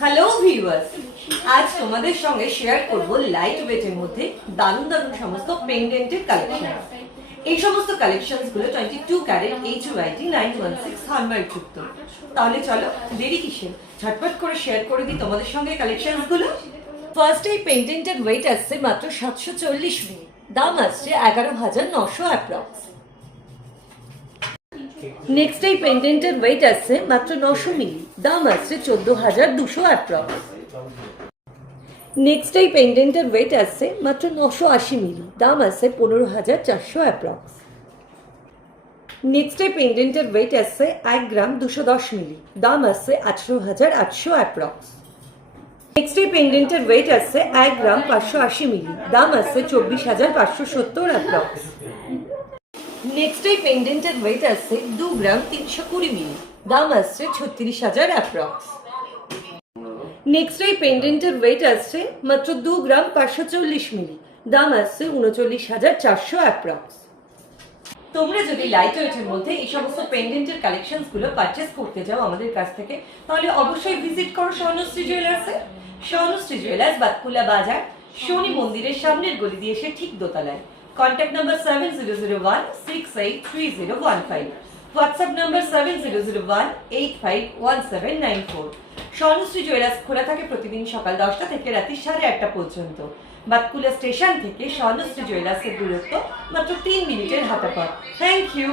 Hello viewers, আজ তোমাদের সঙ্গে শেয়ার করব লাইট ওয়েটের মধ্যে দারুণ দারুণ সমস্ত পেন্ডেন্টের কালেকশন। এই সমস্ত কালেকশনস গুলো 22 ক্যারেট HUID 916 হলমার্ক যুক্ত। তাহলে চলো দেরি কিসের, ঝটপট করে শেয়ার করে দিই তোমাদের সঙ্গে কালেকশনস গুলো। ফার্স্ট এই পেন্ডেন্টের ওয়েট আসছে মাত্র 740 মিলি, দাম আসছে 11,900 অ্যাপ্রক্স। নেক্সট এই পেন্ডেন্টের ওয়েট আসছে মাত্র 900 মিলি, দাম আসছে 14,200 অ্যাপ্রক্স। নেক্সট এই পেন্ডেন্টের ওয়েট আসছে মাত্র 980 মিলি, দাম আসছে 15,400 অ্যাপ্রক্স। নেক্সট এই পেন্ডেন্টের ওয়েট আসছে 1 গ্রাম 210 মিলি, দাম আসছে 18,800 অ্যাপ্রক্স। নেক্সট এই পেন্ডেন্টের ওয়েট আসছে 1 গ্রাম 580 মিলি, দাম আসছে 24,570 অ্যাপ্রক্স। নেক্সট এই পেন্ডেন্টের ওয়েট আসছে 2 গ্রাম 320 মিলি, দাম আসছে 36,000 অ্যাপ্রক্স। নেক্সট এই পেন্ডেন্টের ওয়েট আসছে মাত্র 2 গ্রাম 540 মিলি, দাম আসছে 39,400 অ্যাপ্রক্স। তোমরা যদি লাইট ওয়েটের মধ্যে এই সমস্ত পেন্ডেন্টের কালেকশনস গুলো পারচেস করতে যাও আমাদের কাছ থেকে, তাহলে অবশ্যই ভিজিট করো স্বর্ণশ্রী জুয়েলার্সে। স্বর্ণশ্রী জুয়েলার্স, বাতকুলা বাজার, শনি মন্দিরের সামনের গলি দিয়ে এসে ঠিক দোতলায়। Contact number 7001683015, WhatsApp number 7001851794। Swarnashree jewellers খোলা থাকে প্রতিদিন সকাল 10টা থেকে রাত্রি 8:30 পর্যন্ত। বাতকুলা স্টেশন থেকে স্বর্ণশ্রী জুয়েলার্সের দূরত্ব মাত্র 3 মিনিটের হাঁটা পথ। Thank you.